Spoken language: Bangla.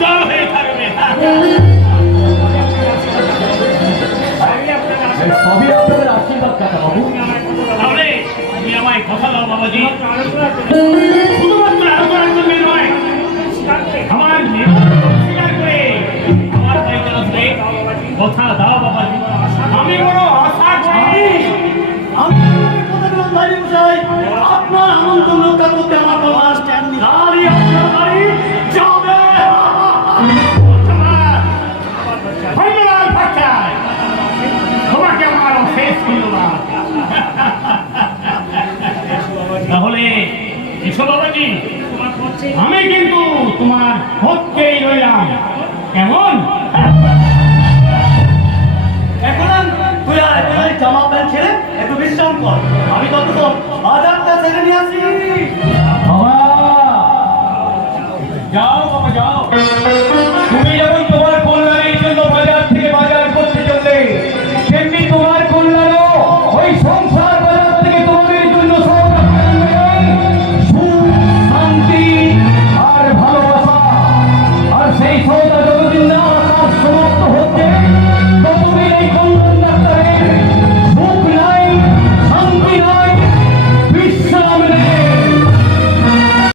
জল হয়ে থাকবে। সবই আপনাদের আশীর্বাদ কাকা বাবু। তাহলে তুমি আমায় কথা দাও বাবাজি, শুধুমাত্র আলোচনার জন্য নয়, আমার স্বীকার করে আমার বাড়িতে আসবে কথা দাও বাবাজি। আমি বড় আশা করি আপনার আমন্ত্রণ রক্ষা করতে আমার গাড়ি আপনার বাড়ি যাবে। ধন্যবাদ বাচ্চায়, তোমাকে আমার অশেষ ধন্যবাদ। তাহলে এসো বাবাজি, আমি কিন্তু তোমার পক্ষেই রইলাম, কেমন? এখন তুই জামা প্যান্ট ছেড়ে একটু বিশ্রাম কর, আমি ততক্ষণ বাজারটা ছেড়ে নিয়ে আসি। যাও বাবা যাও, তুমি যেমন তোমার কল্যাণের জন্য বাজার থেকে বাজার করতে চললে, তেমনি তোমার কল্যাণও ওই সংসার বাজার থেকে তোমাদের জন্য সুখ, শান্তি আর ভালোবাসা, আর সেই সৌদা যতদিন না